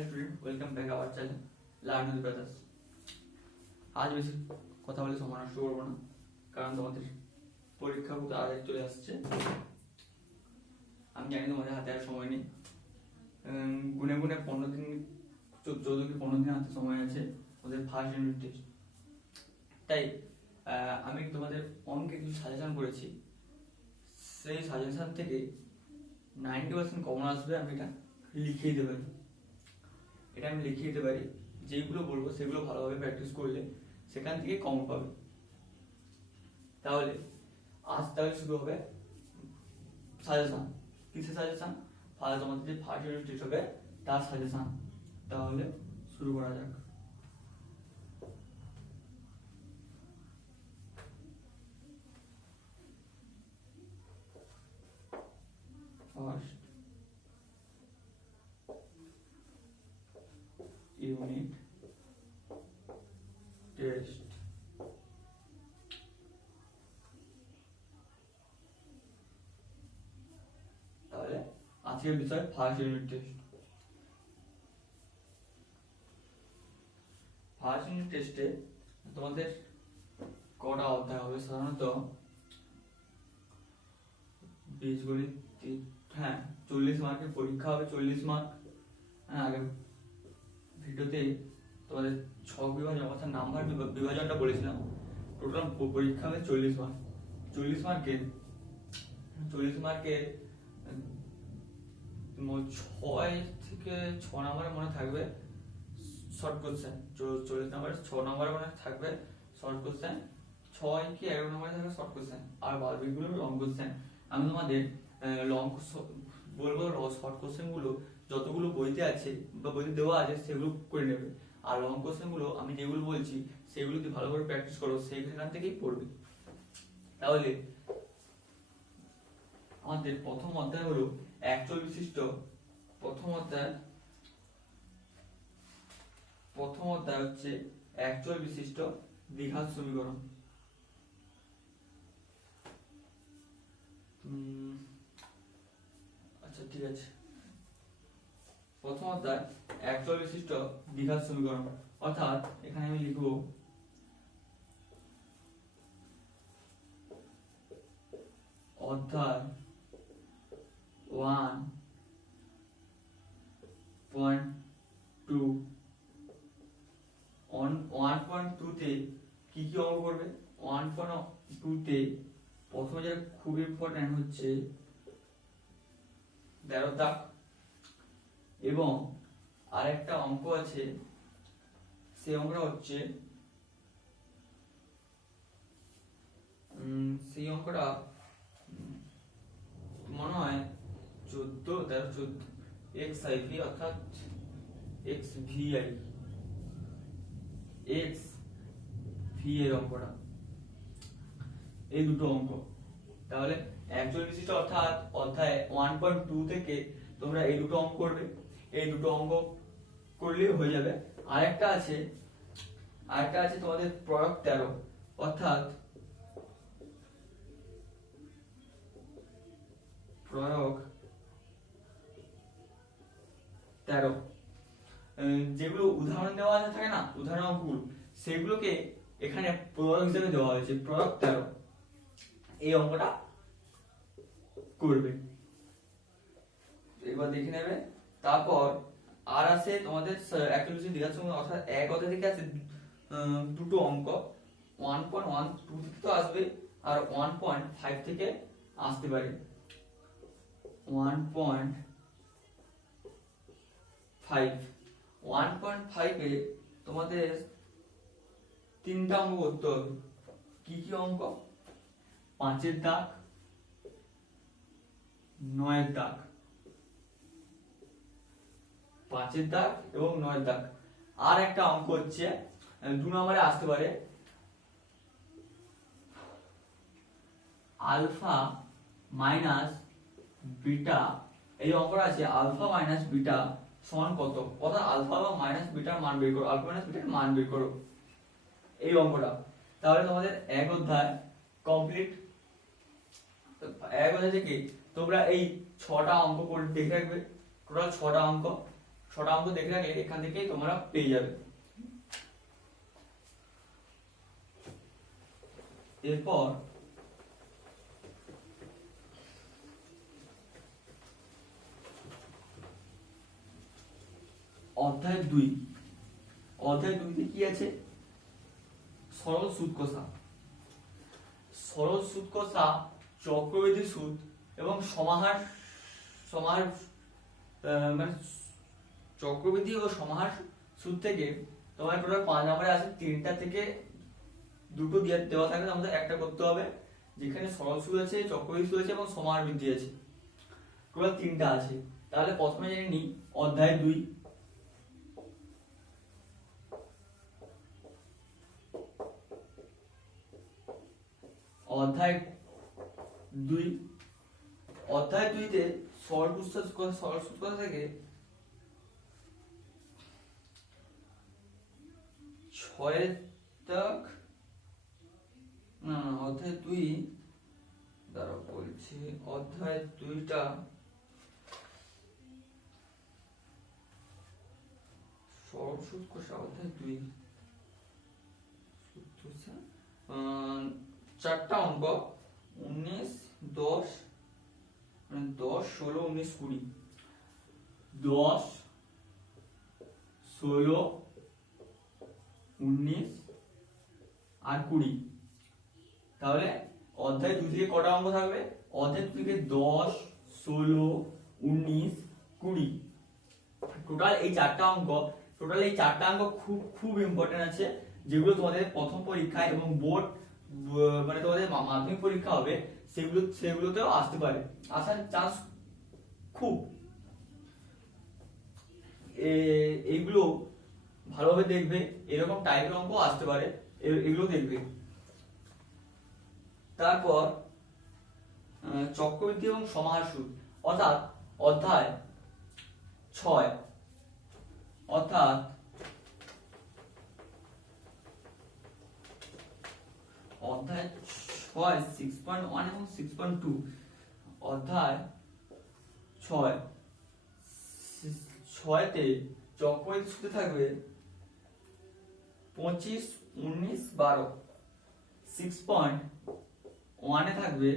Hello student, welcome back our channel learn with brothers. আজ বেশি কথা বলে সময় নষ্ট করবো না, কারণ তোমাদের পরীক্ষা খুব তাড়াতাড়ি চলে আসছে। আমি জানি তোমাদের হাতে আর সময় নেই, গুনে গুনে 15 দিন 14 কি 15 দিন হাতে সময় আছে ওদের ফার্স্ট ইউনিট টেস্ট। তাই আমি তোমাদের অঙ্কে কিছু সাজেশন করেছি, সেই সাজেশন থেকে 90% কমন আসবে। আমি এটা লিখিয়ে দিতে পারি, যেগুলো বলবো সেগুলো ভালোভাবে প্র্যাকটিস করলে সেখান থেকে কমন পাবে। তাহলে শুরু হবে সাজেশন। কিসের সাজেশন? তোমাদের যে ফার্স্ট ইউনিট টেস্ট হবে তার সাজেশন। তাহলে শুরু করা যাক। First unit test. তাহলে আজকের বিষয় first unit test. First unit টেস্টে তোমাদের কটা অধ্যায় হবে? সাধারণত বীজগণিত 40 মার্কের পরীক্ষা হবে, 40 মার্ক। আগে ভিডিওতে তোমাদের ছক বিভাজন অর্থাৎ নাম্বার বিভাজনটা বলেছিলাম। টোটাল পরীক্ষা হবে 40 মার্ক। 40 মার্কের 6 থেকে 6 নম্বরে মনে থাকবে শর্ট কোশ্চেন। 40 নম্বরে 6 নম্বরে মনে থাকবে শর্ট কোশ্চেন, 6 কি 11 নম্বরে থাকবে শর্ট কোশ্চেন, আর বাকিগুলো লং কোশ্চেন। আমি তোমাদের বলবো শর্ট কোশ্চেন গুলো যতগুলো বইতে আছে বা বইতে দেওয়া আছে সেগুলো করে নেবে, আর লং কোশ্চেন গুলো আমি যেগুলো বলছি সেগুলো যদি ভালো করে প্র্যাকটিস করো সেইখান থেকেই পড়বে। তাহলে আমাদের প্রথম অধ্যায় হলো একচল বিশিষ্ট। প্রথম অধ্যায় হচ্ছে একচল বিশিষ্ট দ্বিঘাত সমীকরণ। আচ্ছা ঠিক আছে, প্রথম অধ্যায় একচল বিশিষ্ট দ্বিঘাত সমীকরণ, অর্থাৎ এখানে আমি লিখব অধ্যায় 1.2। 1.2 তে কি কি অঙ্ক করবে? 1.2 তে প্রথমে যেটা খুব ইম্পর্টেন্ট হচ্ছে 13 দাগ, এবং আরেকটা অঙ্ক আছে, সেই অঙ্কটা হচ্ছে মনে হয় 14 XIV অর্থাৎ XVI এর অঙ্কটা। এই দুটো অঙ্ক তাহলে একচল বিশিষ্ট অর্থাৎ অধ্যায় 1.2 থেকে তোমরা এই দুটো অঙ্ক করবে। এই দুটো অঙ্ক করলেই হয়ে যাবে। আরেকটা আছে তোমাদের প্রয়োগ 13, অর্থাৎ প্রয়োগ 13। যেগুলো উদাহরণ দেওয়া আছে থাকে না, উদাহরণ অঙ্কগুলো, সেগুলোকে এখানে প্রয়োগ হিসেবে দেওয়া হয়েছে। প্রয়োগ 13 এই অঙ্কটা করবে, একবার দেখে নেবে। তারপর আর আছে তোমাদের একচল্লিশ দ্বিঘাত সমীকরণ, অর্থাৎ এক অধ্যায় থেকে আছে দুটো অঙ্ক। 1.12 থেকে তো আসবে, আর 1.5 থেকে আসতে পারে। 1.5 এ তোমাদের 3টা অঙ্ক করতে হবে। কি কি অঙ্ক? 5 দাগ, 9 দাগ, 5 দাগ এবং 9 দাগ। আর একটা অঙ্ক হচ্ছে 2 নম্বরে আসতে পারে, আলফা মাইনাস বিটা। এই অঙ্কটা আছে আলফা মাইনাস বিটা সমান কত, অর্থাৎ আলফা বা মাইনাস বিটার মান বের করো, আলফা মাইনাস বিটার মান বের করো, এই অঙ্কটা। তাহলে তোমাদের এক অধ্যায় কমপ্লিট। এক অধ্যায় থেকে তোমরা এই 6টা অঙ্ক করে দেখে রাখবে, টোটাল 6টা অঙ্ক। ছটা অঙ্ক দেখে রাখলে এখান থেকেই তোমরা পেয়ে যাবে। এরপর অধ্যায় 2, অধ্যায় 2তে কি আছে? সরল সুদ কষা। সরল সুদ কষা, চক্রবৃদ্ধি সুদ এবং সমাহার সমাহার মানে চক্রবৃদ্ধি ও সমাহার সুদ থেকে তোমার টোটাল 5 নম্বরে আছে। 3টা থেকে 2টো দেওয়া থাকবে, আমাদের একটা করতে হবে, যেখানে সরল সুদ আছে, চক্রবৃদ্ধি সুদ আছে এবং সমাহার বৃদ্ধি আছে। টোটাল 3টা আছে। তাহলে প্রথমে জেনে নিই অধ্যায় 2। অধ্যায় 2, অধ্যায় 2তে সরল সুদ কষা থেকে 6 তক, না অধ্যায় 2 দ্বারা বলছি, অধ্যায় 2টা সরল সুদ কষা অধ্যায় 2 4টা অঙ্ক 19, 10 মানে 10, 16, 19, 20, 10, 16, 19 আর 20। তাহলে অধ্যায় 2 থেকে কটা অঙ্ক থাকবে? অধ্যায় 2 থেকে 10, 16, 19, 20। টোটাল এই 4টা অঙ্ক, খুব খুব ইম্পর্টেন্ট আছে, যেগুলো তোমাদের প্রথম পরীক্ষা এবং বোর্ড মানে তোমাদের মাধ্যমিক পরীক্ষা হবে, সেগুলোতেও আসতে পারে, আসার চান্স খুব। এইগুলো ভালোভাবে দেখবে, এরকম টাইপের অঙ্ক আসতে পারে, এগুলো দেখবে। তারপর চক্রবৃদ্ধি এবং সমাহার সুদ, অর্থাৎ অধ্যায় 6, অর্থাৎ অধ্যায় 6 6.1 এবং 6.2, অধ্যায় 6তে চক্রবৃদ্ধি সুদে থাকবে 25, 19, 12। 6.1 এ থাকবে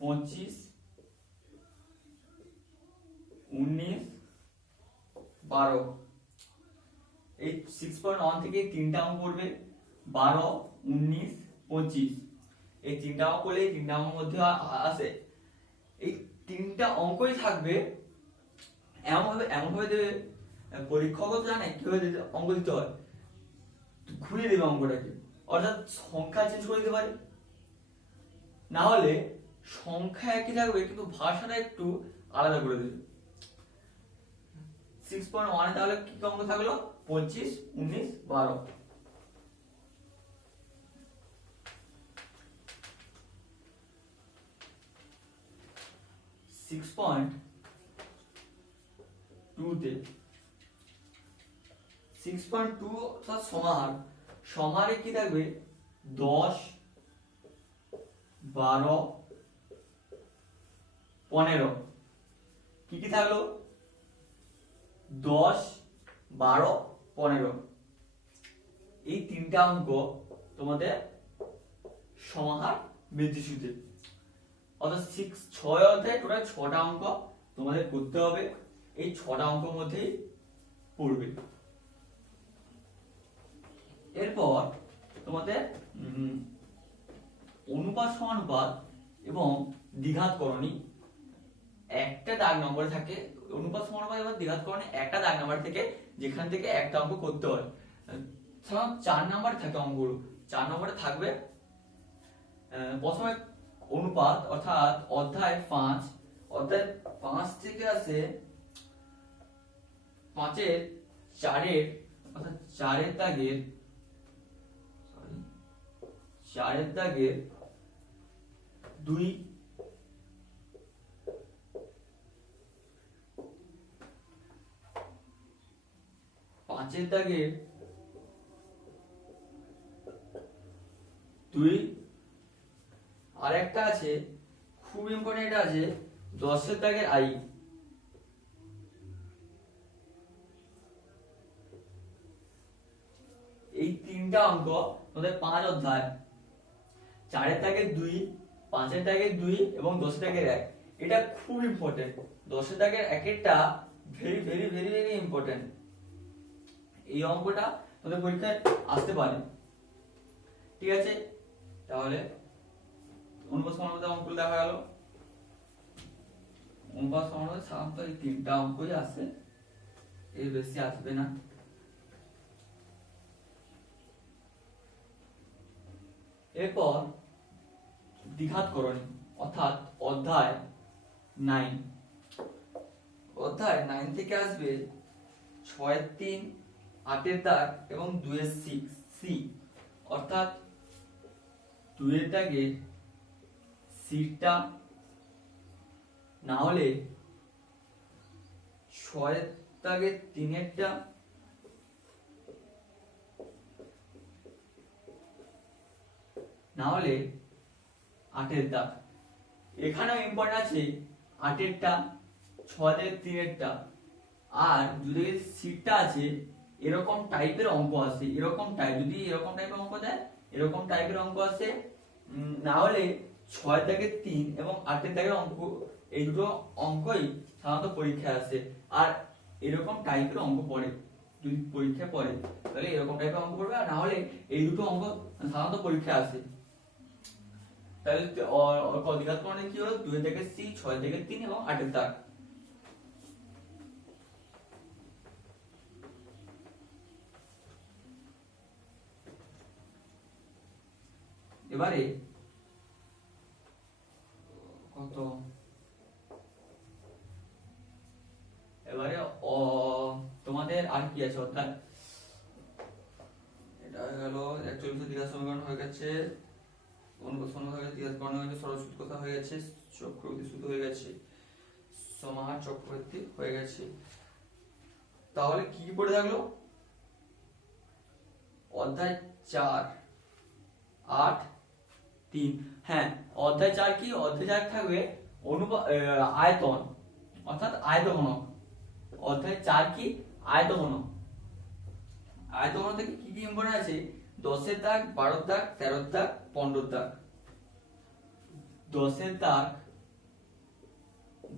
25, 19, 12। এই 6.1 থেকে 3টা অঙ্ক করবে, 12, 19, 25। এই 3টা অঙ্ক করলে 3টা অঙ্কের মধ্যে আসে। এই 3টা অঙ্কই থাকবে এমন ভাবে দেবে, পরীক্ষক তো জানে কিভাবে অঙ্ক দিতে হয়, ঘুরিয়ে দেবে অঙ্কটাকে, অর্থাৎ সংখ্যা চেঞ্জ করে দিতে পারে, না হলে সংখ্যা একই থাকবে কিন্তু ভাষাটা একটু আলাদা করে দেবে। 6.1 তাহলে কি অঙ্ক থাকলো? 25, 19, 12। 6.2 অর্থাৎ সমাহার। সমাহারে কি থাকবে? 10, 12, 15। কি কি থাকলো? 10, 12, 15। এই 3টা অঙ্ক তোমাদের সমাহার বৃদ্ধি সুদে, অর্থাৎ 6 অধ্যায়ে টোটাল 6টা অঙ্ক তোমাদের করতে হবে। এই 6টা অঙ্কের মধ্যেই পড়বে। এরপর তোমাদের অনুপাত সমানুপাত এবং দ্বিঘাতকরণী একটা দাগ নম্বরে থাকে। অনুপাত সমানুপাত এবং দ্বিঘাতকরণী একটা দাগ নম্বর থেকে, যেখান থেকে একটা অঙ্ক করতে হয়। 4 নাম্বার থাকে অঙ্কগুলো। 4 নম্বরে থাকবে প্রথমে অনুপাত, অর্থাৎ অধ্যায় 5। অধ্যায় 5 থেকে আছে 5-এর 4-এর, অর্থাৎ 4-এর দাগের 2, 5-এর দাগের 2, আর একটা আছে খুব ইম্পর্টেন্ট, এটা আছে 10-এর দাগের I। এই তিনটা অঙ্ক তোমাদের 5 অধ্যায়, 4-এর দাগের 2, 5-এর দাগের 2 এবং 10-এর দাগের 1। এটা খুব ইম্পর্টেন্ট। 10-এর দাগের 1-এরটা very very very very important. এই অঙ্কটা তোমাদের পরীক্ষায় আসতে পারে। ঠিক আছে, তাহলে অনুপাত সমানুপাতের অঙ্কগুলো দেখা গেল। অনুপাত সমানুপাত সাধারণত এই তিনটা অঙ্কই আসে, এর বেশি আসবে না। এরপর দ্বিঘাতকরণী অর্থাৎ অধ্যায় 9। অধ্যায় 9 থেকে আসবে 6-3, 8-এর দাগ এবং 2-এর সি, অর্থাৎ 2-এর দাগে সিটা না হলে 6-এর দাগে 3-এরটা না হলে 8-এর দাগ। এখানেও ইম্পর্টেন্ট আছে 8-এরটা, 6-এর 3-এরটা। আর যদি সিটটা আছে এরকম টাইপের অঙ্ক আসে, এরকম টাইপ, যদি এরকম টাইপের অঙ্ক দেয়, এরকম টাইপের অঙ্ক আসে, না হলে 6-এর দাগের 3 এবং 8-এর দাগের অঙ্ক, এই দুটো অঙ্কই সাধারণত পরীক্ষায় আসে। আর এরকম টাইপের অঙ্ক পড়ে, যদি পরীক্ষায় পড়ে তাহলে এরকম টাইপের অঙ্ক পড়বে, আর না হলে এই দুটো অঙ্ক সাধারণত পরীক্ষায় আসে। তাহলে দ্বিঘাতকরণে কি হলো, 2-এর দাগের সি, 6-এর দাগের 3 এবং 8-এর দাগ। এবারে কত, এবারে তোমাদের আর কি আছে অর্থাৎ, এটা হয়ে গেল 41 দ্বিঘাত সমীকরণ হয়ে গেছে, অনুপাত সমানুপাত হয়ে গেছে, দ্বিঘাতকরণ হয়ে গেছে, সরল সূত্রকথা হয়ে গেছে, চক্রবর্তী সূত্র হয়ে গেছে, সমাহার চক্রবর্তী হয়ে গেছে। তাহলে কি কি পড়ে থাকলো, অধ্যায় 4, 8, 3। হ্যাঁ, অধ্যায় 4 কি, অধ্যায় 4 থাকবে আয়তন অর্থাৎ আয়তঘনক। অধ্যায় 4 কি, আয়তঘনক। আয়তঘনক থেকে কি কি ইম্পর্টেন্ট আছে, 10-এর দাগ, 12-এর দাগ, 13-এর দাগ, 15-এর দাগ। 10-এর দাগ,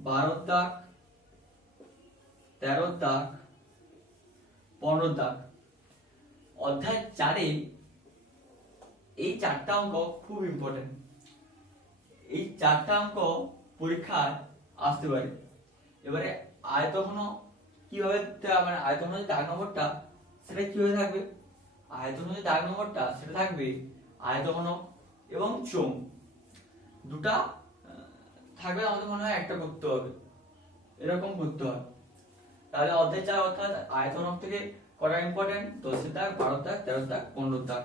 12-এর দাগ, 13-এর দাগ, 15-এর দাগ। অধ্যায় 4-এ এই 4টা অঙ্ক খুব ইম্পর্টেন্ট। এই 4টা অঙ্ক পরীক্ষায় আসতে পারে। এবারে আয়তঘনক কিভাবে, মানে আয়তঘনক যে দাগ নম্বরটা সেটা কিভাবে থাকবে, আয়তঘনক যে দাগ নম্বরটা সেটা থাকবে আয়তঘনক এবং চোঙ দুটা থাকবে। আমাদের মনে হয় একটা করতে হবে, এরকম করতে হবে। তাহলে অধ্যায় 4 অর্থাৎ আয়তঘনক থেকে করা ইম্পর্টেন্ট, 10-এর দাগ, 12-এর দাগ, 13-এর দাগ, 15-এর দাগ।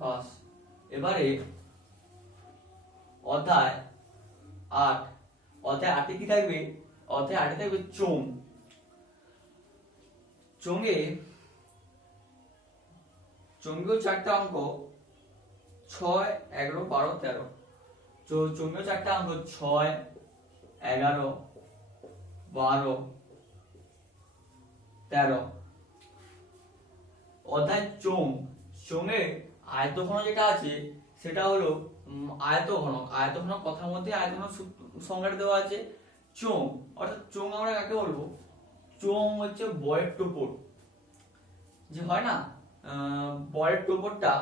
বাস, এবারে অধ্যায় 8। অধ্যায় 8-এ কি থাকবে, অধ্যায় 8-এ থাকবে চোঙ। চোঙেও 4টা অঙ্ক, 6, 11, 12, 13। চোঙেও 4টা অঙ্ক, 6, 11, 12, 13। অধ্যায় চোঙে আয়তঘনক যেটা আছে সেটা হলো আয়তঘনক। আয়তঘনক কথার মধ্যে আয়তঘনক সংজ্ঞাটা দেওয়া আছে। চোঙ অর্থাৎ চোঙ আমরা কাকে বলবো, চোঙ হচ্ছে বয়ের টোপর, যে হয় না বয়ের টোপরটা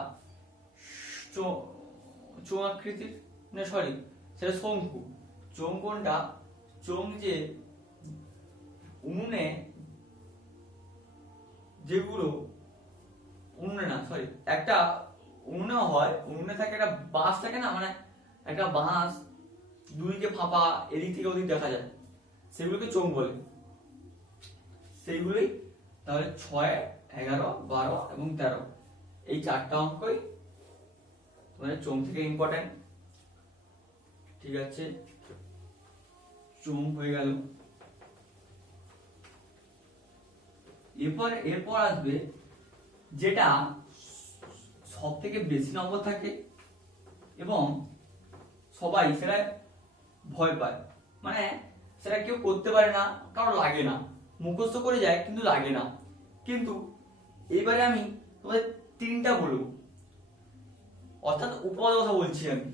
চোঙ আকৃতির, না সরি সেটা শঙ্কু। চোঙ কোনটা, চোঙ যে উনুনে যেগুলো, উনুনে না সরি, একটা উনুনেও হয়, উনুনে থাকে একটা বাঁশ থাকে না, মানে একটা বাঁশ দুইকে ফাঁপা, এদিক থেকে ওদিক দেখা যায়, সেগুলোকে চোঙ বলে। সেইগুলোই তাহলে 6, 11, 12 এবং 13 এই 4টা অঙ্কই তোমাদের চোঙ থেকে ইম্পর্টেন্ট। ঠিক আছে, চোঙ হয়ে গেল। এরপর আসবে যেটা সব থেকে বেশি নম্বর থাকে এবং সবাই সেটা ভয় পায়, মানে সেটা কেউ করতে পারে না, কারো লাগে না, মুখস্থ করে যায় কিন্তু লাগে না। কিন্তু এইবারে আমি তোমাদের তিনটা বলবো, অর্থাৎ উপপাদ্য কথা বলছি আমি,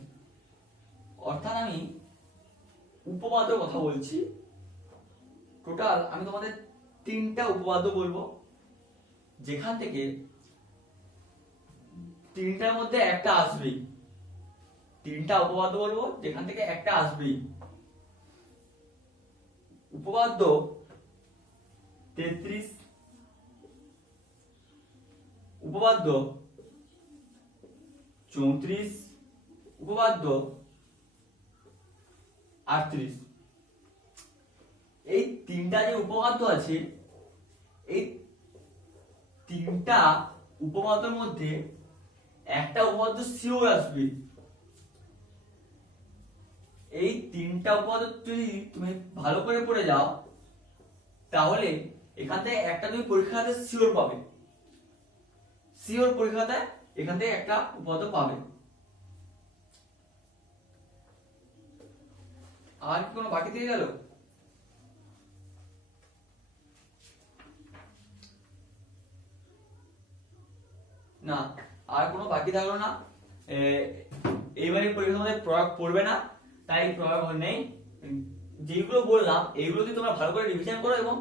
উপপাদ্যের কথা বলছি। টোটাল আমি তোমাদের তিনটা উপপাদ্য বলবো, যেখান থেকে তিনটার মধ্যে একটা আসবেই। তিনটা উপপাদ্য বলবো যেখান থেকে একটা আসবেই। উপপাদ্য 33, উপপাদ্য 34, উপপাদ্য 38। এই তিনটা যে উপপাদ্য আছে, এই তিনটা উপপাদ্যের মধ্যে একটা উপপাদ্য শিওর আসবে। এই তিনটা উপপাদ্য যদি তুমি ভালো করে পড়ে যাও, তাহলে এখান থেকে একটা তুমি পরীক্ষাতে শিওর পাবে, শিওর পরীক্ষাতে এখান থেকে একটা উপপাদ্য পাবে। আর কি কোনো বাকি থেকে গেল? না, আর কোনো বাকি থাকলো না। এইবারে পরীক্ষা তোমাদের প্রয়োগ পড়বে না, তাই প্রয়োগ নেই। যেগুলো বললাম এইগুলো যদি তোমরা ভালো করে রিভিশন করো এবং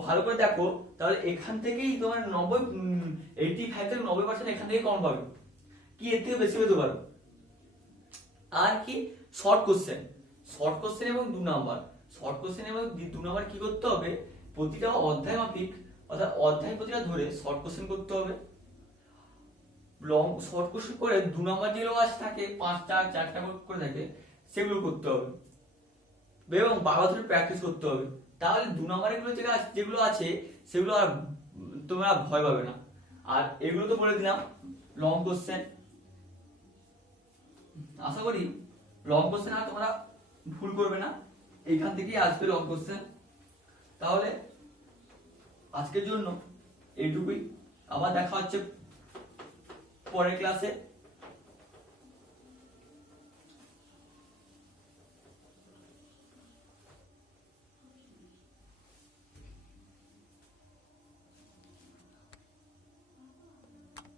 ভালো করে দেখো, তাহলে এখান থেকেই তোমার 85 থেকে 90% এখান থেকে কম পাবে, কি এর থেকে বেশি হতে পারো। আর কি শর্ট কোশ্চেন, শর্ট কোশ্চেন এবং 2 নাম্বার, শর্ট কোশ্চেন এবং 2 নাম্বার কি করতে হবে, প্রতিটা অধ্যায় মাফিক অর্থাৎ অধ্যায় প্রতিটা ধরে শর্ট কোশ্চেন করতে হবে। লং শর্ট কোশ্চেন করে 2 নাম্বার যেগুলো আছে থাকে 5টা 4টা করে থাকে, সেগুলো করতে হবে এবং বারবার ধরে প্র্যাকটিস করতে হবে। তাহলে 2 নাম্বারের যেগুলো আছে সেগুলো আর তোমরা ভয় পাবে না। আর এগুলো তো বলে দিলাম লং কোশ্চেন, আশা করি লং কোশ্চেন আর তোমরা ভুল করবে না, এইখান থেকেই আসবে লং কোশ্চেন। তাহলে আজকের জন্য এইটুকুই, আবার দেখা হচ্ছে পরের ক্লাসে।